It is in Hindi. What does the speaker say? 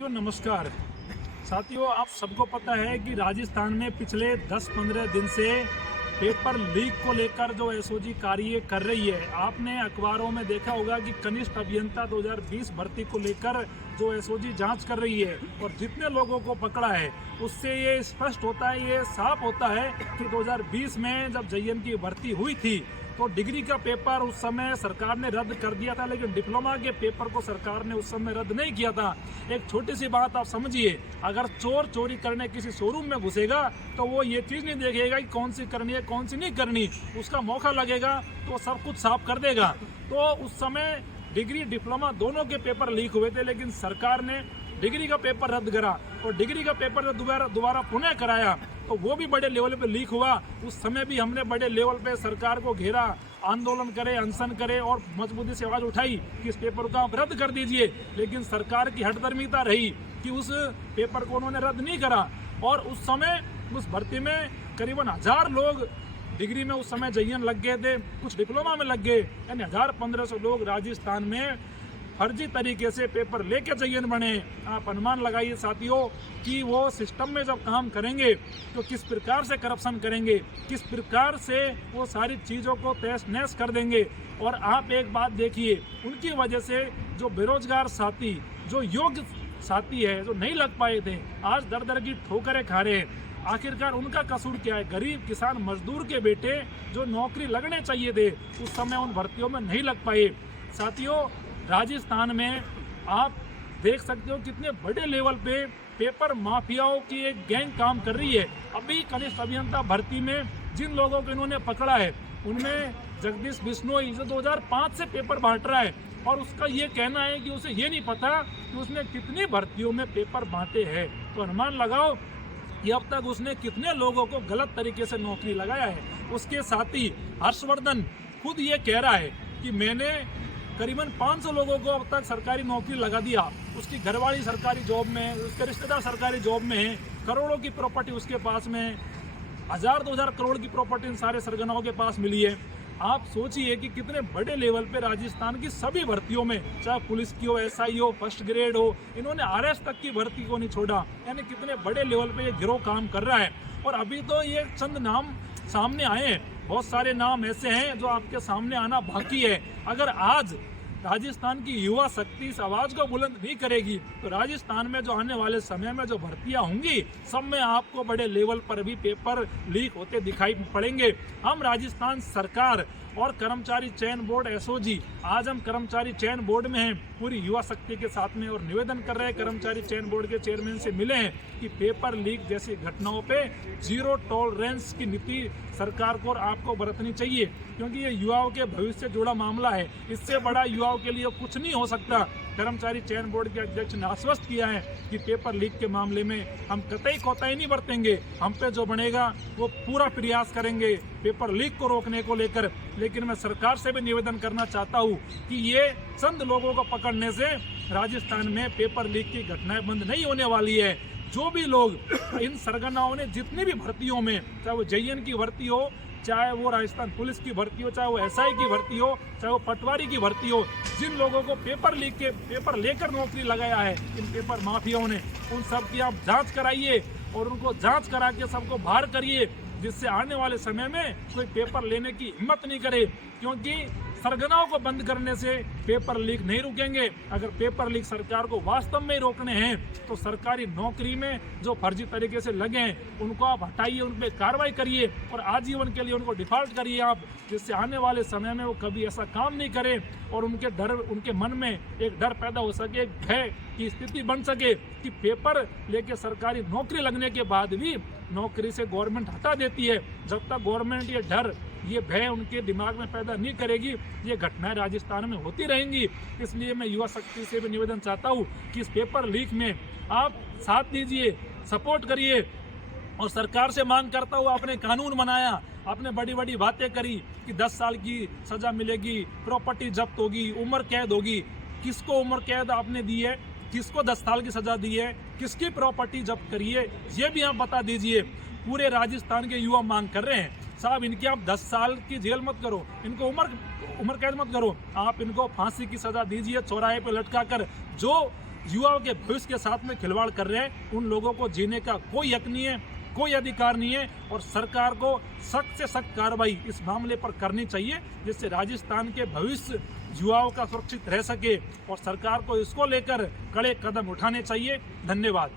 नमस्कार साथियों, आप सबको पता है कि राजस्थान में पिछले 10-15 दिन से पेपर लीक को लेकर जो एसओजी कार्य कर रही है। आपने अखबारों में देखा होगा कि कनिष्ठ अभियंता 2020 भर्ती को लेकर जो एसओजी जांच कर रही है और जितने लोगों को पकड़ा है उससे ये स्पष्ट होता है, ये साफ होता है कि 2020 में जब जेईएन की भर्ती हुई थी तो डिग्री का पेपर उस समय सरकार ने रद्द कर दिया था, लेकिन डिप्लोमा के पेपर को सरकार ने उस समय रद्द नहीं किया था। एक छोटी सी बात आप समझिए, अगर चोर चोरी करने किसी शोरूम में घुसेगा तो वो ये चीज़ नहीं देखेगा कि कौन सी करनी है कौन सी नहीं करनी, उसका मौका लगेगा तो सब कुछ साफ कर देगा। तो उस समय डिग्री डिप्लोमा दोनों के पेपर लीक हुए थे, लेकिन सरकार ने डिग्री का पेपर रद्द करा और डिग्री का पेपर जब दोबारा पुनः कराया तो वो भी बड़े लेवल पे लीक हुआ। उस समय भी हमने बड़े लेवल पे सरकार को घेरा, आंदोलन करे, अनशन करे और मजबूती से आवाज उठाई कि इस पेपर को आप रद्द कर दीजिए, लेकिन सरकार की हठधर्मिता रही कि उस पेपर को उन्होंने रद्द नहीं करा। और उस समय उस भर्ती में करीबन 1000 लोग डिग्री में उस समय जेईएन लग गए थे, कुछ डिप्लोमा में लग गए, यानी 1000-1500 लोग राजस्थान में फर्जी तरीके से पेपर लेके जेईएन बने। आप अनुमान लगाइए साथियों कि वो सिस्टम में जब काम करेंगे तो किस प्रकार से करप्शन करेंगे, किस प्रकार से वो सारी चीज़ों को तहस नहस कर देंगे। और आप एक बात देखिए, उनकी वजह से जो बेरोजगार साथी, जो योग्य साथी है, जो नहीं लग पाए थे, आज दर दर की ठोकरें खा रहे हैं। आखिरकार उनका कसूर क्या है? गरीब किसान मजदूर के बेटे जो नौकरी लगने चाहिए थे उस समय उन भर्तियों में नहीं लग पाए। साथियों, राजस्थान में आप देख सकते हो कितने बड़े लेवल पे पेपर माफियाओं की एक गैंग काम कर रही है। अभी कनिष्ठ अभियंता भर्ती में जिन लोगों को इन्होंने पकड़ा है उनमें जगदीश बिश्नोई जो 2005 से पेपर बांट रहा है और उसका ये कहना है कि उसे ये नहीं पता कि उसने कितनी भर्तियों में पेपर बांटे हैं। तो अनुमान लगाओ कि अब तक उसने कितने लोगों को गलत तरीके से नौकरी लगाया है। उसके साथी हर्षवर्धन खुद ये कह रहा है कि मैंने करीबन 500 लोगों को अब तक सरकारी नौकरी लगा दिया। उसकी घरवाली सरकारी जॉब में, उसके रिश्तेदार सरकारी जॉब में हैं, करोड़ों की प्रॉपर्टी उसके पास में, 1000-2000 करोड़ की प्रॉपर्टी इन सारे सरगनाओं के पास मिली है। आप सोचिए कि कितने बड़े लेवल पे राजस्थान की सभी भर्तियों में, चाहे पुलिस की हो, एसआई हो, फर्स्ट ग्रेड हो, इन्होंने आरएस तक की भर्ती को नहीं छोड़ा। यानी कितने बड़े लेवल पे ये गिरोह काम कर रहा है। और अभी तो ये चंद नाम सामने आए हैं, बहुत सारे नाम ऐसे हैं जो आपके सामने आना बाकी है। अगर आज राजस्थान की युवा शक्ति इस आवाज को बुलंद नहीं करेगी तो राजस्थान में जो आने वाले समय में जो भर्तियां होंगी सब में आपको बड़े लेवल पर भी पेपर लीक होते दिखाई पड़ेंगे। हम राजस्थान सरकार और कर्मचारी चयन बोर्ड एसओजी, आज हम कर्मचारी चयन बोर्ड में हैं पूरी युवा शक्ति के साथ में और निवेदन कर रहे हैं, कर्मचारी चयन बोर्ड के चेयरमैन से मिले हैं कि पेपर लीक जैसी घटनाओं पे जीरो टॉलरेंस की नीति सरकार को और आपको बरतनी चाहिए, क्योंकि ये युवाओं के भविष्य से जुड़ा मामला है। इससे बड़ा युवाओं के लिए कुछ नहीं हो सकता। कर्मचारी चयन बोर्ड के अध्यक्ष ने आश्वस्त किया है कि पेपर लीक के मामले में हम कतई कोताही नहीं बरतेंगे, हम पे जो बनेगा वो पूरा प्रयास करेंगे पेपर लीक को रोकने को लेकर। लेकिन मैं सरकार से भी निवेदन करना चाहता हूँ कि ये चंद लोगों को पकड़ने से राजस्थान में पेपर लीक की घटनाएं बंद नहीं होने वाली है। जो भी लोग इन सरगनाओं ने जितनी भी भर्तियों में, चाहे वो जेईएन की भर्ती हो, चाहे वो राजस्थान पुलिस की भर्ती हो, चाहे वो एसआई की भर्ती हो, चाहे वो पटवारी की भर्ती हो, जिन लोगों को पेपर लीक के पेपर लेकर नौकरी लगाया है इन पेपर माफियाओं ने, उन सब की आप जांच कराइए और उनको जांच करा के सबको बाहर करिए, जिससे आने वाले समय में कोई पेपर लेने की हिम्मत नहीं करे। क्योंकि सरगनाओं को बंद करने से पेपर लीक नहीं रुकेंगे। अगर पेपर लीक सरकार को वास्तव में रोकने हैं तो सरकारी नौकरी में जो फर्जी तरीके से लगे हैं उनको आप हटाइए, उन पर कार्रवाई करिए और आजीवन के लिए उनको डिफॉल्ट करिए आप, जिससे आने वाले समय में वो कभी ऐसा काम नहीं करें और उनके मन में एक डर पैदा हो सके, एक भय की स्थिति बन सके कि पेपर लेके सरकारी नौकरी लगने के बाद भी नौकरी से गवर्नमेंट हटा देती है। जब तक गवर्नमेंट ये डर, ये भय उनके दिमाग में पैदा नहीं करेगी, ये घटनाएं राजस्थान में होती रहेंगी। इसलिए मैं युवा शक्ति से भी निवेदन चाहता हूँ कि इस पेपर लीक में आप साथ दीजिए, सपोर्ट करिए। और सरकार से मांग करता हूँ, आपने कानून बनाया, आपने बड़ी बड़ी बातें करी कि 10 साल की सजा मिलेगी, प्रॉपर्टी जब्त होगी, उम्र कैद होगी। किसको उम्र कैद आपने दी है? किसको 10 साल की सजा दी है? किसकी प्रॉपर्टी जब्त करी है? ये भी आप बता दीजिए। पूरे राजस्थान के युवा मांग कर रहे हैं साहब, इनकी आप 10 साल की जेल मत करो, इनको उम्र कैद मत करो, आप इनको फांसी की सजा दीजिए चौराहे पे लटका कर। जो युवाओं के भविष्य के साथ में खिलवाड़ कर रहे हैं, उन लोगों को जीने का कोई हक नहीं है, कोई अधिकार नहीं है। और सरकार को सख्त से सख्त कार्रवाई इस मामले पर करनी चाहिए, जिससे राजस्थान के भविष्य युवाओं का सुरक्षित रह सके, और सरकार को इसको लेकर कड़े कदम उठाने चाहिए। धन्यवाद।